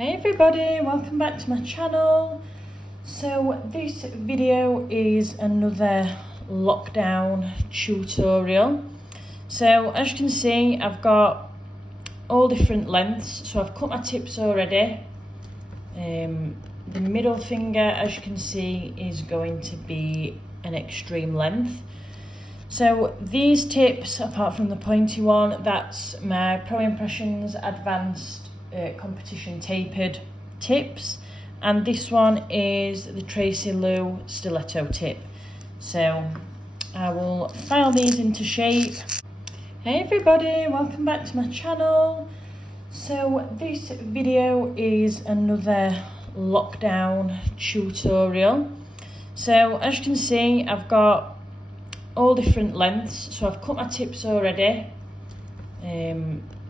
Hey everybody, welcome back to my channel. So this video is another lockdown tutorial. So as you can see, I've got all different lengths. So I've cut my tips already. The middle finger, as you can see, is going to be an extreme length. So these tips, apart from the pointy one, that's my Pro Impressions Advanced competition tapered tips, and this one is the Tracy Lou stiletto tip. So I will file these into shape. Hey everybody, welcome back to my channel. So this video is another lockdown tutorial. So as you can see, I've got all different lengths. So I've cut my tips already.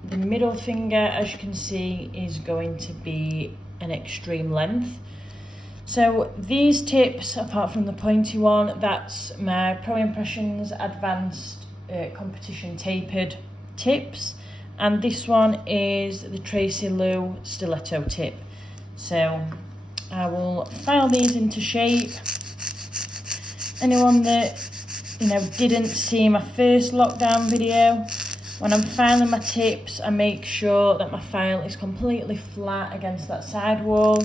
The middle finger, as you can see, is going to be an extreme length. So these tips, apart from the pointy one, that's my Pro Impressions Advanced competition tapered tips, and this one is the Tracy Lou stiletto tip. So I will file these into shape. Anyone that didn't see my first lockdown video, when I'm filing my tips, I make sure that my file is completely flat against that side wall.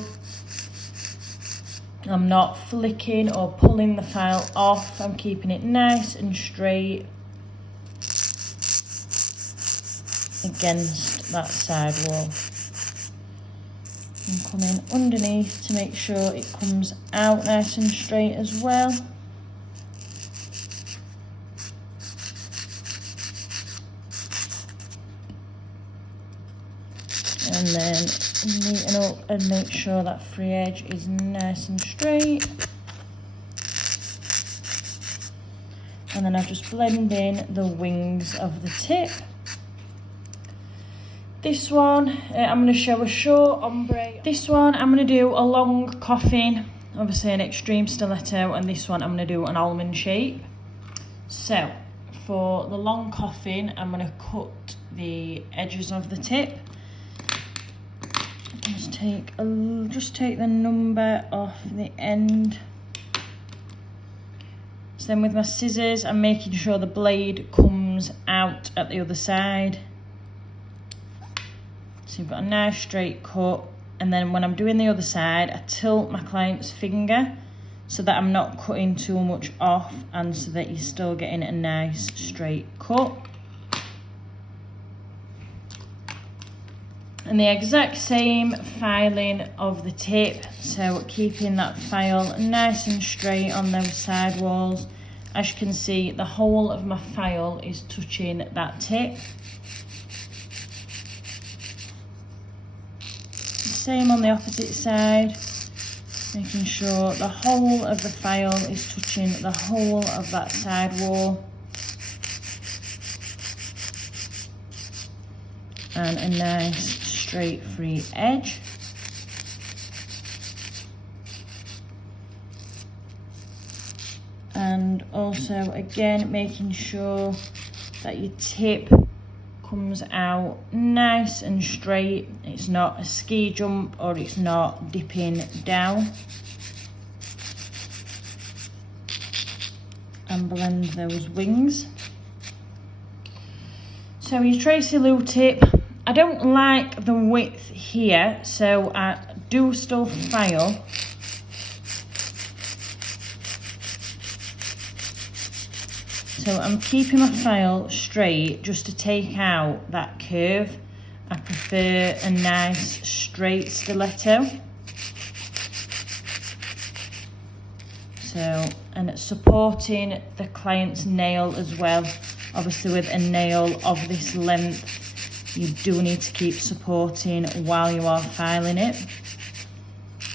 I'm not flicking or pulling the file off. I'm keeping it nice and straight against that side wall. I'm coming underneath to make sure it comes out nice and straight as well. And then neaten up and make sure that free edge is nice and straight. And then I just blend in the wings of the tip. This one, I'm going to show a short ombre. This one, I'm going to do a long coffin, obviously an extreme stiletto, and this one I'm going to do an almond shape. So for the long coffin, I'm going to cut the edges of the tip. Just take the number off the end. So then with my scissors, I'm making sure the blade comes out at the other side. So you've got a nice straight cut, and then when I'm doing the other side, I tilt my client's finger so that I'm not cutting too much off, and so that you're still getting a nice straight cut. And the exact same filing of the tip, so keeping that file nice and straight on those side walls. As you can see, the whole of my file is touching that tip. Same on the opposite side, making sure the whole of the file is touching the whole of that side wall. And a nice straight free edge. And also again making sure that your tip comes out nice and straight. It's not a ski jump or it's not dipping down. And blend those wings. So your Tracy Lou tip, I don't like the width here, so I do still file. So I'm keeping my file straight just to take out that curve. I prefer a nice straight stiletto. So, and it's supporting the client's nail as well. Obviously with a nail of this length, you do need to keep supporting while you are filing it.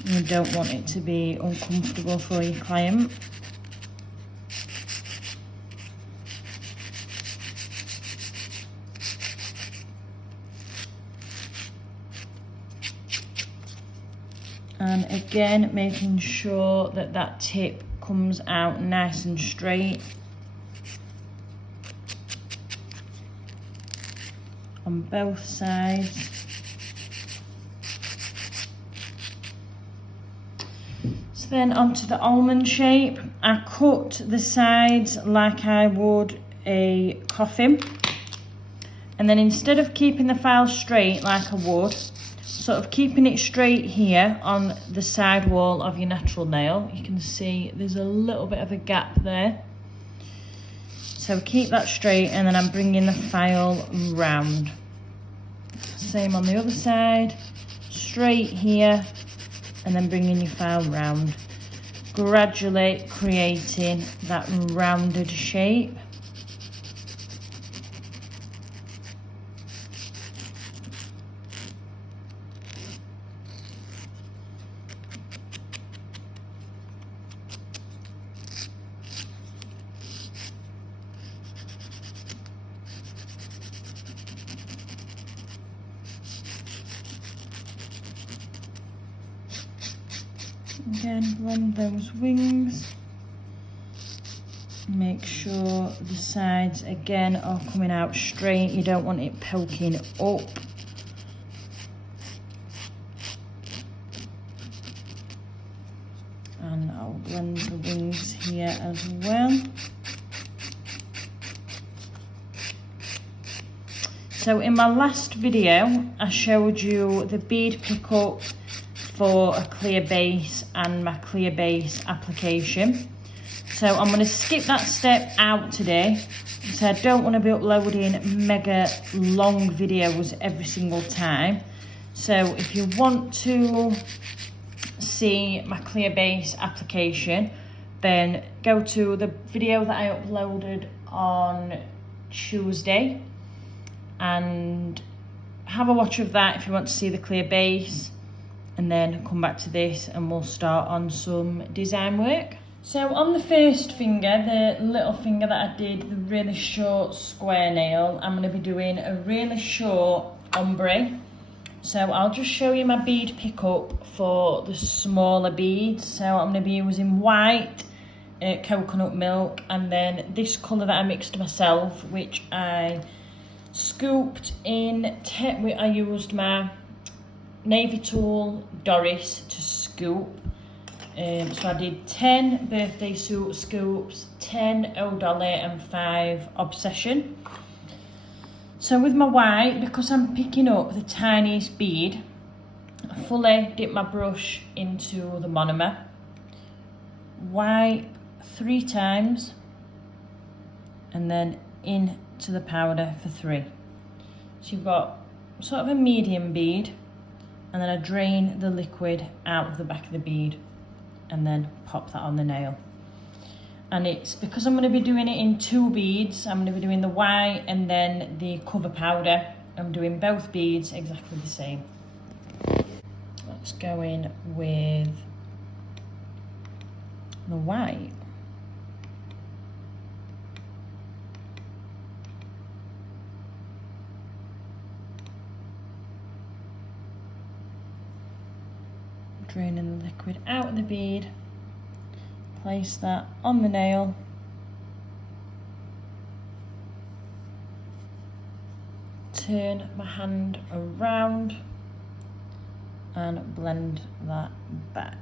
You don't want it to be uncomfortable for your client. And again, making sure that that tip comes out nice and straight. On both sides. Then onto the almond shape. I cut the sides like I would a coffin. And then instead of keeping the file straight like I would, sort of keeping it straight here on the side wall of your natural nail, you can see there's a little bit of a gap there. So keep that straight, and then I'm bringing the file round. Same on the other side, straight here, and then bringing your file round. Gradually creating that rounded shape. Again, blend those wings. Make sure the sides again are coming out straight. You don't want it poking up. And I'll blend the wings here as well. So in my last video, I showed you the bead pickup for a clear base and my clear base application. So I'm going to skip that step out today, so I don't want to be uploading mega long videos every single time. So if you want to see my clear base application, then go to the video that I uploaded on Tuesday and have a watch of that if you want to see the clear base. And then come back to this and we'll start on some design work. So on the first finger, the little finger that I did, the really short square nail, I'm going to be doing a really short ombre. So I'll just show you my bead pickup for the smaller beads. So I'm going to be using white, coconut milk, and then this colour that I mixed myself, which I scooped in, I used my navy tool Doris to scoop. So I did 10 birthday suit scoops, 10 dolly and 5 obsession. So with my white, because I'm picking up the tiniest bead, I fully dip my brush into the monomer, wipe 3 times, and then into the powder for 3. So you've got sort of a medium bead, and then I drain the liquid out of the back of the bead and then pop that on the nail. And it's because I'm going to be doing it in 2 beads. I'm going to be doing the white and then the cover powder. I'm doing both beads exactly the same. Let's go in with the white. Draining the liquid out of the bead, place that on the nail, turn my hand around and blend that back.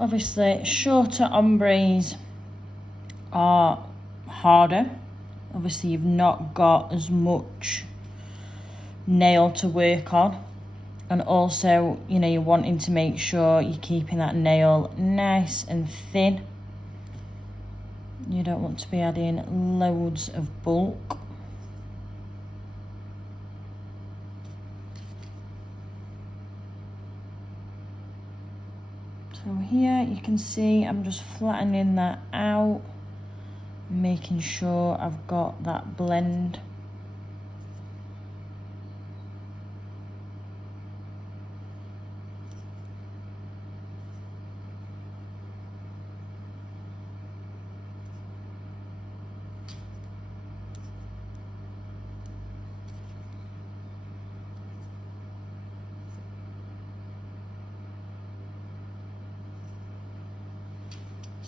Obviously, shorter ombres are harder. Obviously, you've not got as much nail to work on. And also, you know, you're wanting to make sure you're keeping that nail nice and thin. You don't want to be adding loads of bulk. So here you can see I'm just flattening that out, making sure I've got that blend.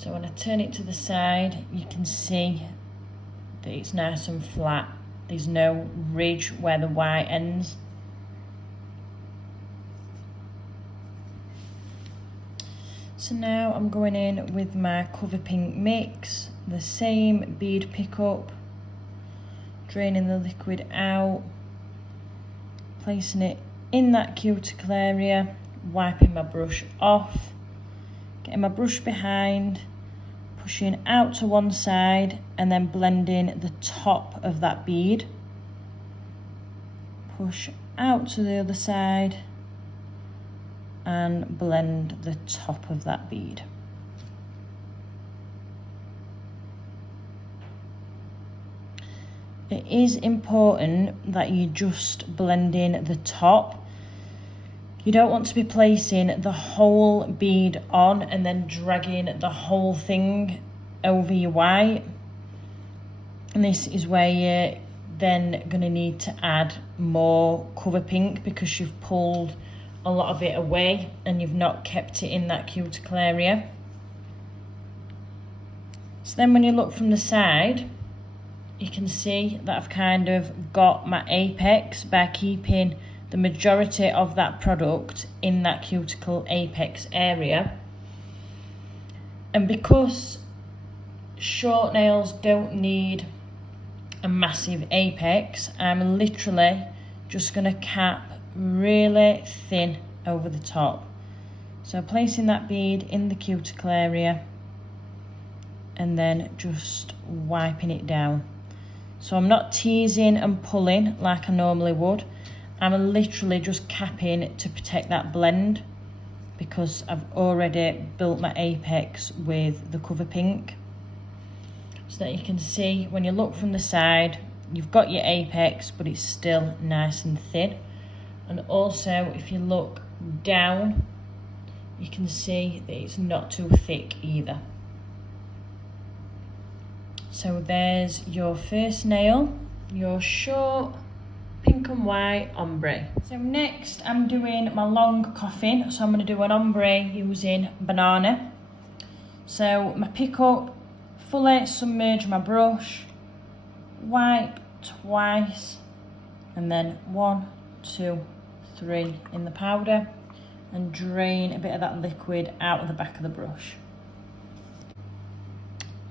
So when I turn it to the side, you can see that it's nice and flat. There's no ridge where the white ends. So now I'm going in with my cover pink mix, the same bead pickup, draining the liquid out, placing it in that cuticle area, wiping my brush off, getting my brush behind, pushing out to one side and then blending the top of that bead. Push out to the other side and blend the top of that bead. It is important that you just blend in the top. You don't want to be placing the whole bead on and then dragging the whole thing over your white. And this is where you're then going to need to add more cover pink because you've pulled a lot of it away and you've not kept it in that cuticle area. So then when you look from the side, you can see that I've kind of got my apex by keeping the majority of that product in that cuticle apex area. And because short nails don't need a massive apex, I'm literally just going to cap really thin over the top. So placing that bead in the cuticle area and then just wiping it down. So I'm not teasing and pulling like I normally would. I'm literally just capping to protect that blend because I've already built my apex with the cover pink. So that you can see when you look from the side, you've got your apex, but it's still nice and thin. And also, if you look down, you can see that it's not too thick either. So there's your first nail, your short pink and white ombre. So next I'm doing my long coffin. So I'm going to do an ombre using banana. So my pickup, fully submerge my brush, wipe twice, and then 1, 2, 3 in the powder, and drain a bit of that liquid out of the back of the brush.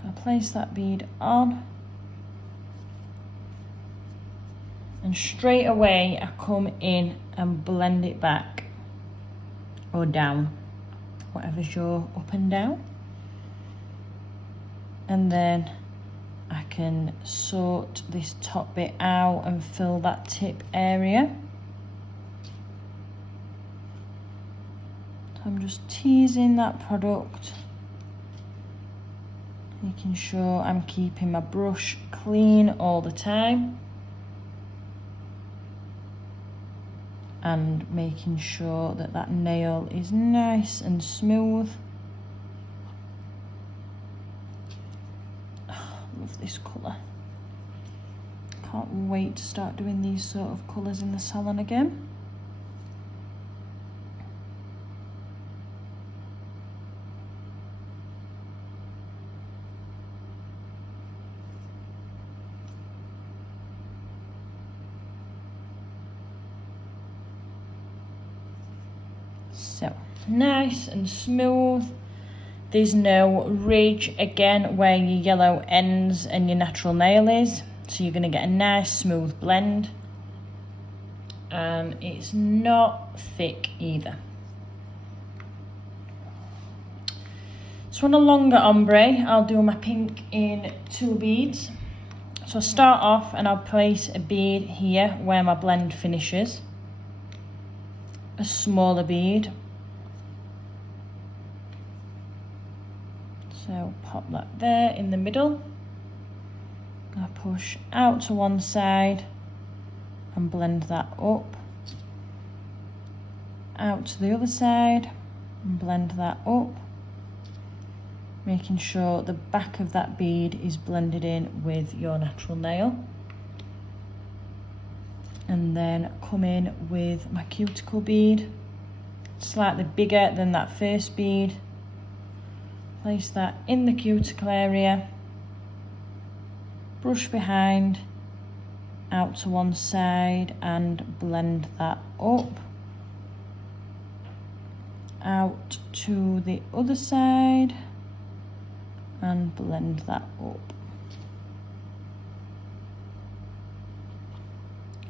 I'll place that bead on, and straight away I come in and blend it back or down, whatever's your up and down. And then I can sort this top bit out and fill that tip area. So I'm just teasing that product, making sure I'm keeping my brush clean all the time and making sure that that nail is nice and smooth. Love this colour. Can't wait to start doing these sort of colours in the salon again. So nice and smooth. There's no ridge again where your yellow ends and your natural nail is, so you're going to get a nice smooth blend, and it's not thick either. So on a longer ombre, I'll do my pink in 2 beads. So I'll start off and I'll place a bead here where my blend finishes, a smaller bead. So pop that there in the middle. I push out to one side and blend that up. Out to the other side and blend that up. Making sure the back of that bead is blended in with your natural nail. And then come in with my cuticle bead, slightly bigger than that first bead. place that in the cuticle area, brush behind, out to one side and blend that up, out to the other side and blend that up.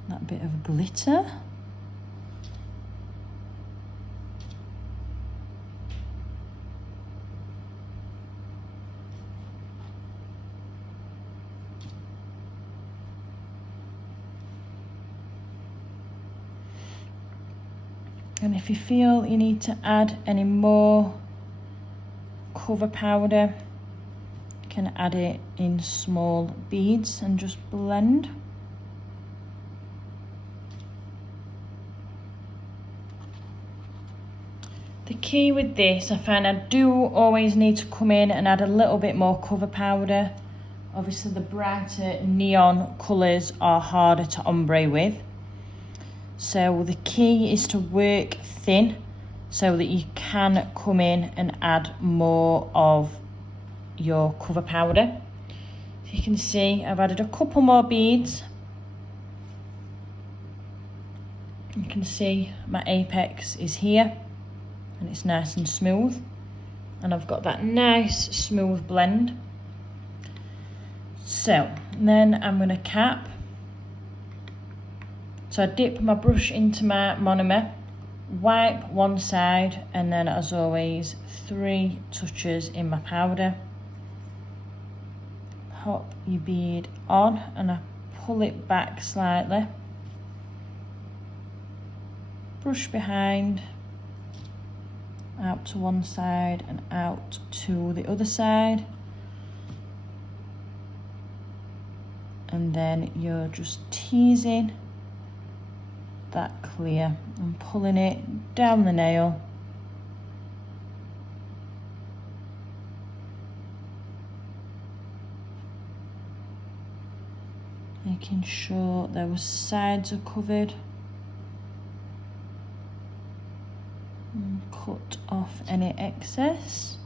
That bit of glitter. And if you feel you need to add any more cover powder, you can add it in small beads and just blend. The key with this, I find I do always need to come in and add a little bit more cover powder. Obviously the brighter neon colours are harder to ombre with. So the key is to work thin so that you can come in and add more of your cover powder. So you can see I've added a couple more beads. You can see my apex is here and it's nice and smooth, and I've got that nice smooth blend. So then I'm going to cap. So I dip my brush into my monomer, wipe one side, and then as always 3 touches in my powder. Pop your bead on and I pull it back slightly. Brush behind, out to one side and out to the other side. And then you're just teasing that clear and pulling it down the nail. Making sure those sides are covered. And cut off any excess.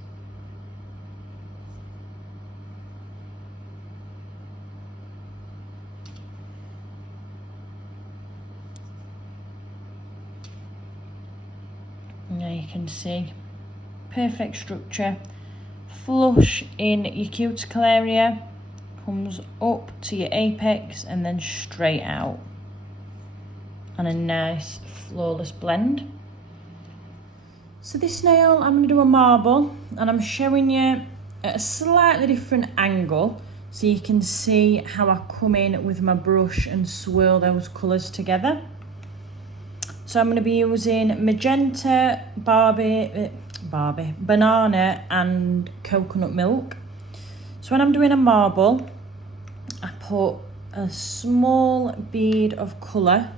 Now you can see perfect structure, flush in your cuticle area, comes up to your apex and then straight out, and a nice flawless blend. So this nail I'm going to do a marble, and I'm showing you at a slightly different angle so you can see how I come in with my brush and swirl those colours together. So I'm going to be using magenta, banana and coconut milk. So when I'm doing a marble, I put a small bead of colour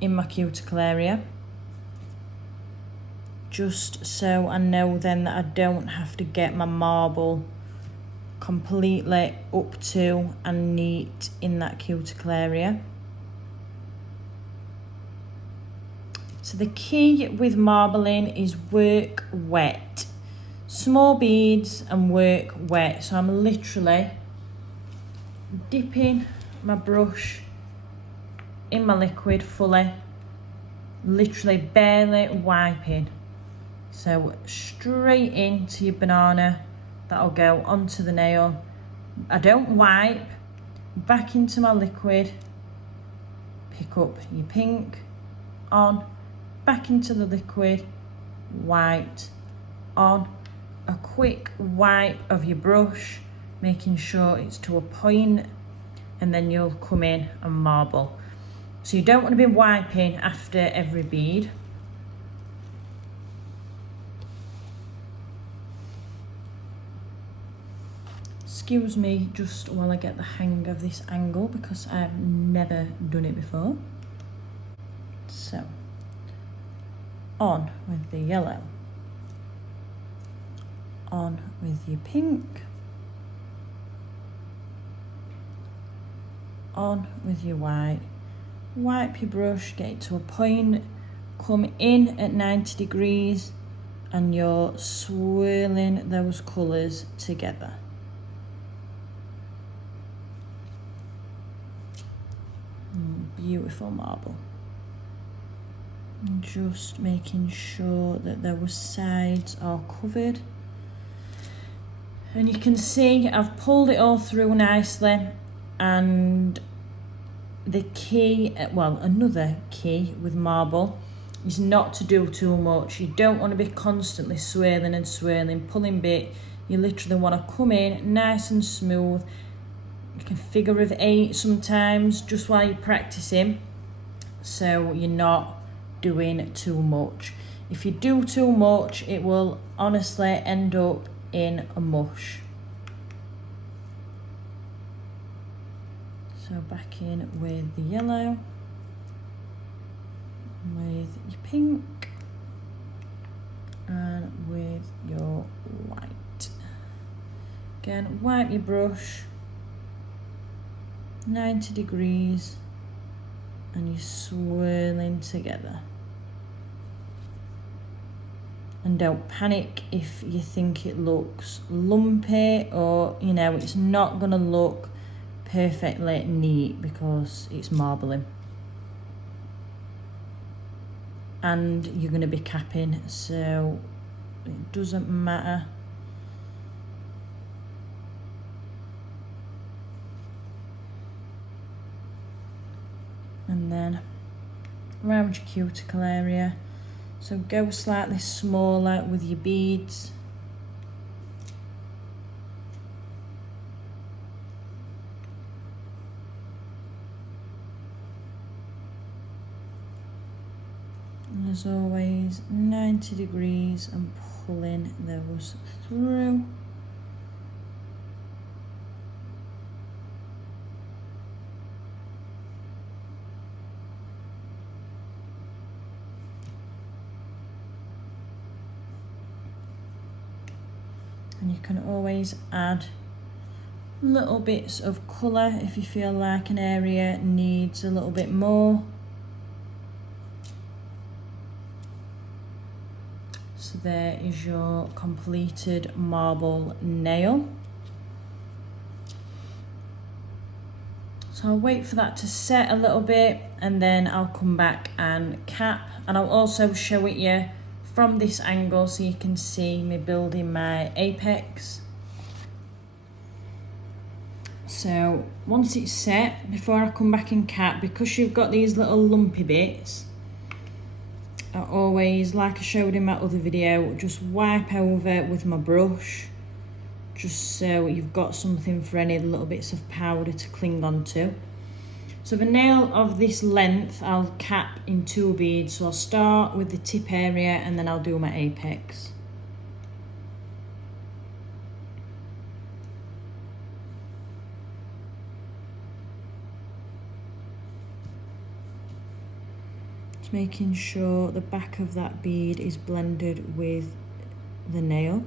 in my cuticle area, just so I know then that I don't have to get my marble completely up to and neat in that cuticle area. So the key with marbling is work wet. Small beads and work wet. So I'm literally dipping my brush in my liquid fully, literally barely wiping. So straight into your banana, that'll go onto the nail. I don't wipe, back into my liquid, pick up your pink, on, back into the liquid, white, on, a quick wipe of your brush, making sure it's to a point, and then you'll come in and marble. So you don't want to be wiping after every bead. Excuse me just while I get the hang of this angle because I've never done it before. So, on with the yellow, on with your pink, on with your white. Wipe your brush, get it to a point, come in at 90 degrees and you're swirling those colours together. Beautiful marble. And just making sure that those sides are covered. And you can see I've pulled it all through nicely, and the key, well, another key with marble is not to do too much. You don't want to be constantly swirling and swirling, pulling bit. You literally want to come in nice and smooth. You can figure of 8 sometimes just while you're practicing, so you're not doing too much. If you do too much, it will honestly end up in a mush. So back in with the yellow, with your pink, and with your white. Again, wipe your brush 90 degrees and you're swirling together. And don't panic if you think it looks lumpy, or you know, it's not going to look perfectly neat because it's marbling. And you're going to be capping, so it doesn't matter. And then around your cuticle area, so go slightly smaller with your beads. And as always, 90 degrees and pulling those through. And you can always add little bits of colour if you feel like an area needs a little bit more. So there is your completed marble nail. So I'll wait for that to set a little bit, and then I'll come back and cap, and I'll also show it you from this angle so you can see me building my apex. So once it's set, before I come back and cap, because you've got these little lumpy bits, I always, like I showed in my other video, just wipe over with my brush, just so you've got something for any little bits of powder to cling onto. So the nail of this length I'll cap in 2 beads, so I'll start with the tip area and then I'll do my apex. Just making sure the back of that bead is blended with the nail.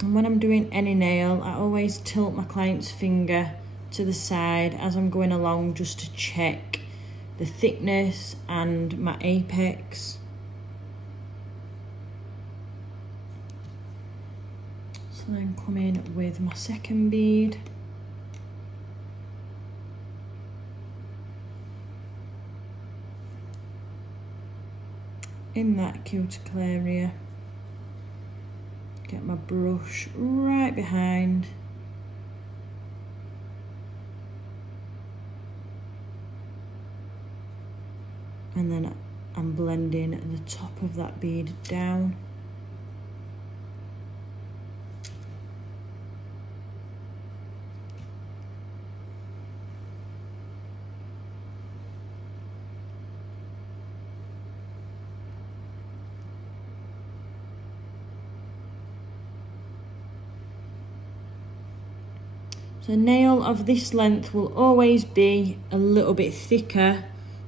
And when I'm doing any nail, I always tilt my client's finger to the side as I'm going along, just to check the thickness and my apex. So then come in with my second bead. In that cuticle area. Get my brush right behind. And then I'm blending the top of that bead down. So a nail of this length will always be a little bit thicker,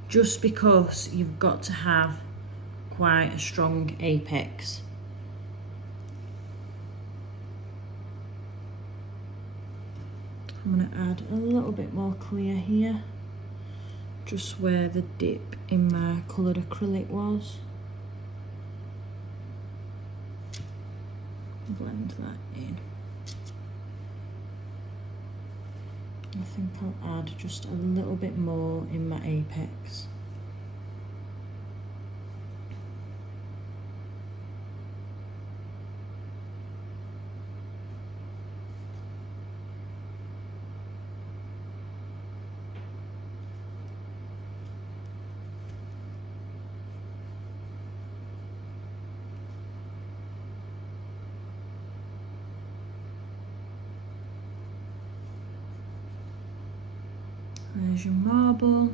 just because you've got to have quite a strong apex. I'm going to add a little bit more clear here, just where the dip in my coloured acrylic was. Blend that in. I think I'll add just a little bit more in my apex. There's your marble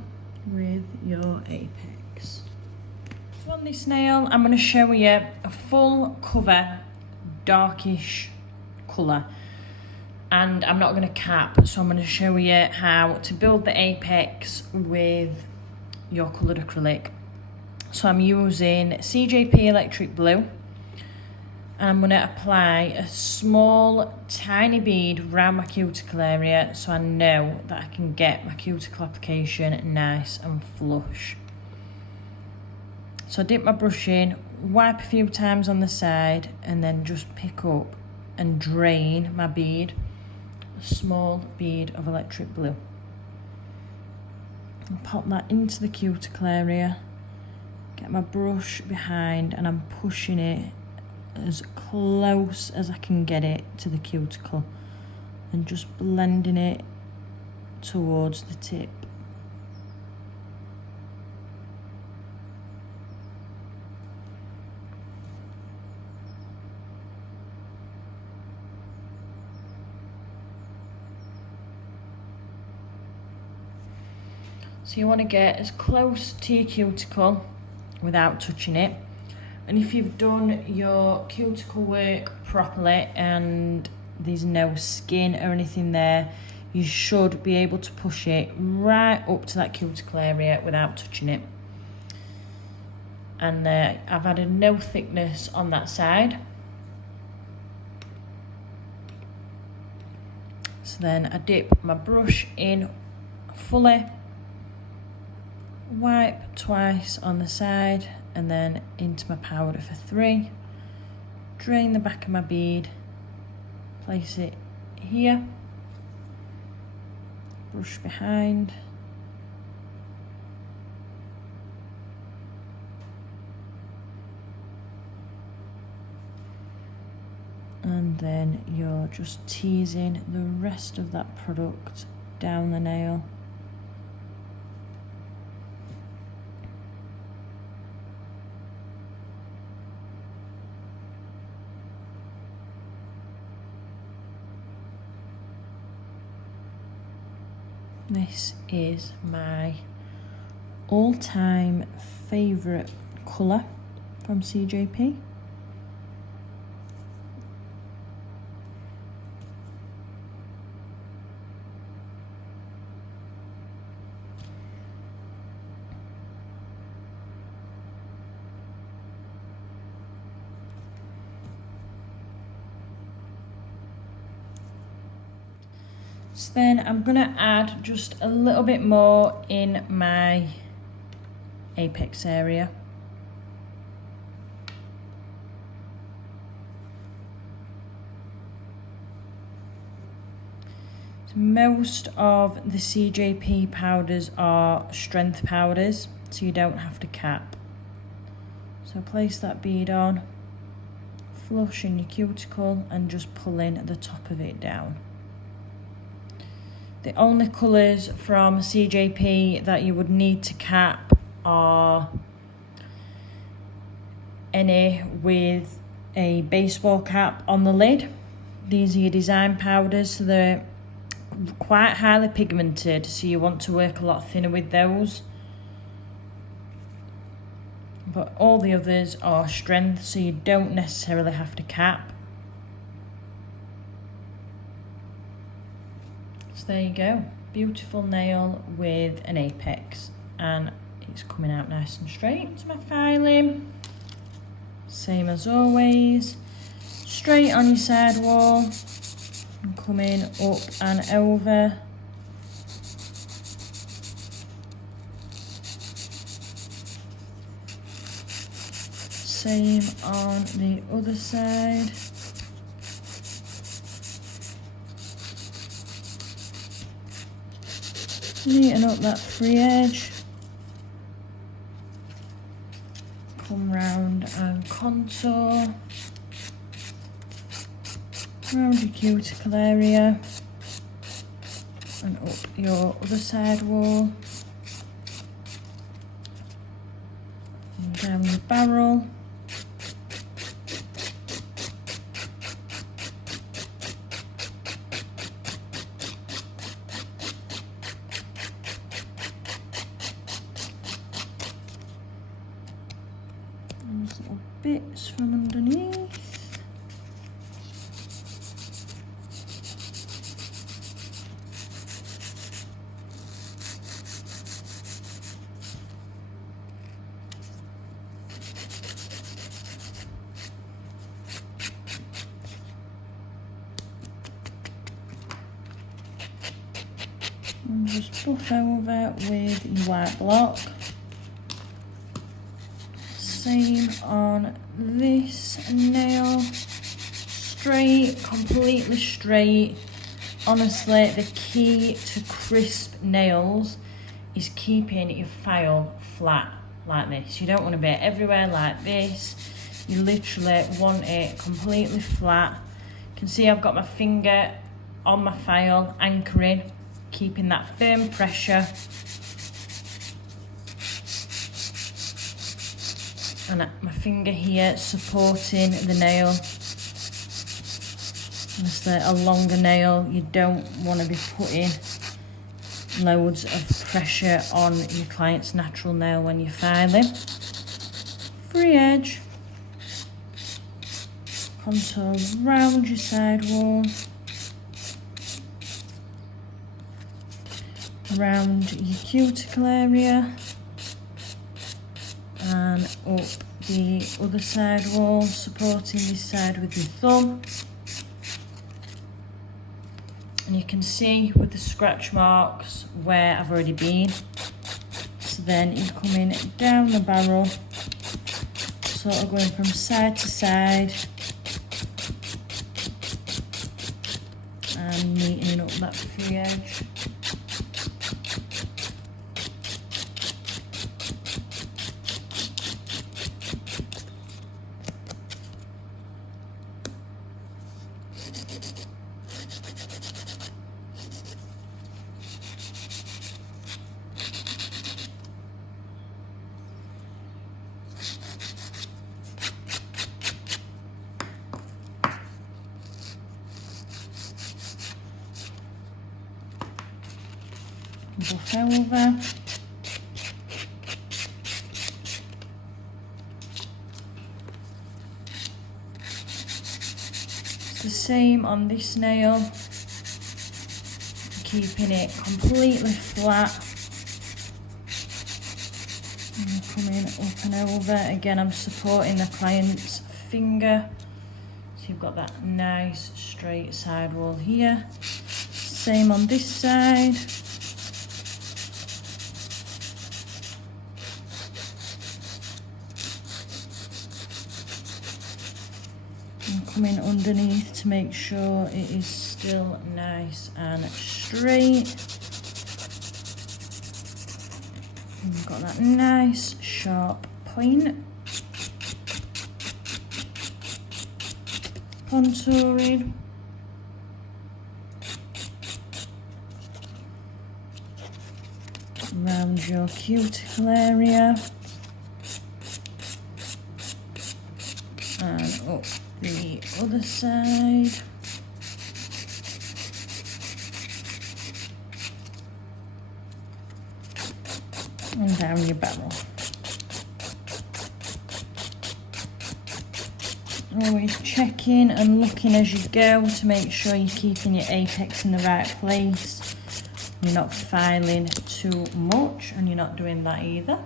with your apex. So on this nail, I'm going to show you a full cover, darkish colour. And I'm not going to cap, so I'm going to show you how to build the apex with your coloured acrylic. So I'm using CJP Electric Blue. And I'm going to apply a small, tiny bead around my cuticle area so I know that I can get my cuticle application nice and flush. So I dip my brush in, wipe a few times on the side, and then just pick up and drain my bead, a small bead of electric blue. And pop that into the cuticle area, get my brush behind, and I'm pushing it as close as I can get it to the cuticle and just blending it towards the tip. So you want to get as close to your cuticle without touching it. And if you've done your cuticle work properly and there's no skin or anything there, you should be able to push it right up to that cuticle area without touching it. And I've added no thickness on that side. So then I dip my brush in fully, wipe twice on the side, and then into my powder for 3. Drain the back of my bead, place it here, brush behind, and then you're just teasing the rest of that product down the nail. This is my all-time favourite colour from CJP. So then I'm going to add just a little bit more in my apex area. So most of the CJP powders are strength powders, so you don't have to cap. So place that bead on, flush in your cuticle and just pull in the top of it down. The only colours from CJP that you would need to cap are any with a baseball cap on the lid. These are your design powders, so they're quite highly pigmented, so you want to work a lot thinner with those. But all the others are strength, so you don't necessarily have to cap. So there you go, beautiful nail with an apex, and it's coming out nice and straight. To my filing, same as always, straight on your side wall, And coming up and over. Same on the other side. Neaten up that free edge. Come round and contour. Round your cuticle area. And up your other side wall. And down the barrel. Those little bits from underneath. And just buff over with your white block. Same on this nail. Straight, completely straight. Honestly, the key to crisp nails is keeping your file flat like this. You don't want to be everywhere like this. You literally want it completely flat. You can see I've got my finger on my file, anchoring, keeping that firm pressure. And my finger here supporting the nail. Honestly, a longer nail, you don't want to be putting loads of pressure on your client's natural nail when you're filing. Free edge. Contour round your side wall. Around your cuticle area. And up the other side wall, supporting this side with your thumb. And you can see with the scratch marks where I've already been. So then you're coming down the barrel, sort of going from side to side and neatening up that free edge. Buff over. It's the same on this nail, keeping it completely flat. And coming up and over. Again, I'm supporting the client's finger. So you've got that nice straight side wall here. Same on this side. Coming underneath to make sure it is still nice and straight. And you've got that nice sharp point. Contouring. Around your cuticle area. And up the other side. And down your barrel. Always checking and looking as you go to make sure you're keeping your apex in the right place. You're not filing too much and you're not doing that either.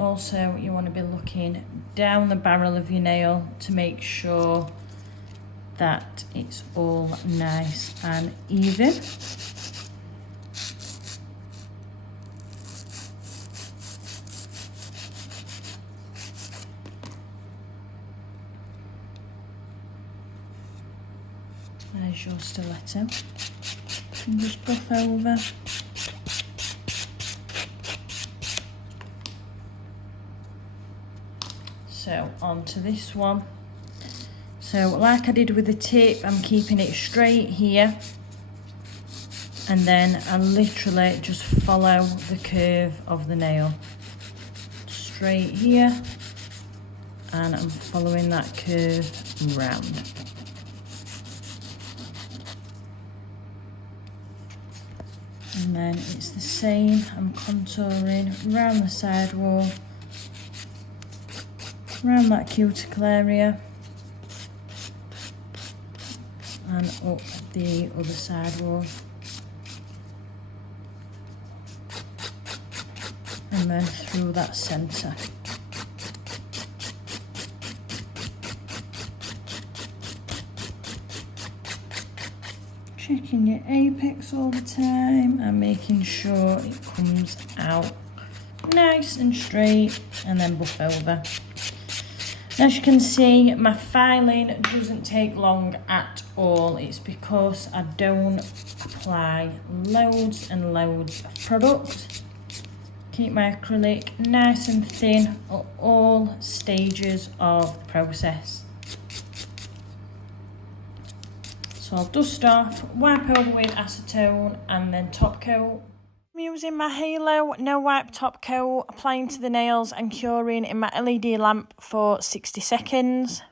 also you want to be looking down the barrel of your nail to make sure that it's all nice and even. There's your stiletto. And just buff over. So onto this one. So like I did with the tip, I'm keeping it straight here, and then I literally just follow the curve of the nail. Straight here, and I'm following that curve round. And then it's the same, I'm contouring around the side wall, around that cuticle area, and up the other side wall. And then through that centre. Checking your apex all the time and making sure it comes out nice and straight, and then buff over. As you can see, my filing doesn't take long at all. It's because I don't apply loads and loads of product. Keep my acrylic nice and thin at all stages of the process. So I'll dust off, wipe over with acetone, and then top coat. I'm using my Halo No Wipe Top Coat, applying to the nails and curing in my LED lamp for 60 seconds.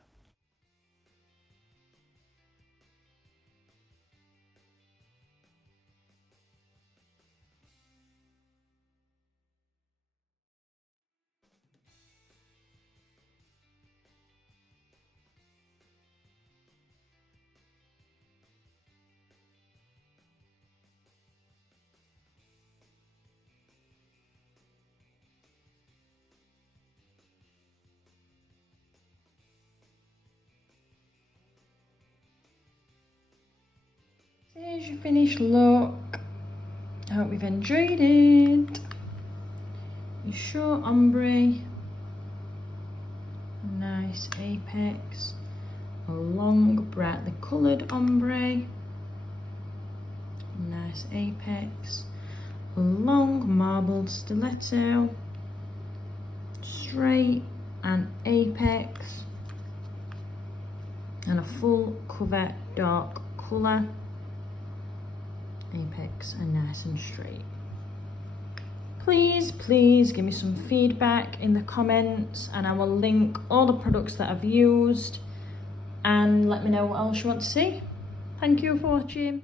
Here's your finished look. I hope you've enjoyed it. Your short ombre, a nice apex, a long brightly coloured ombre, nice apex, a long marbled stiletto, straight and apex, and a full cover dark colour. Apex and nice and straight. Please give me some feedback in the comments, and I will link all the products that I've used, and let me know what else you want to see. Thank you for watching.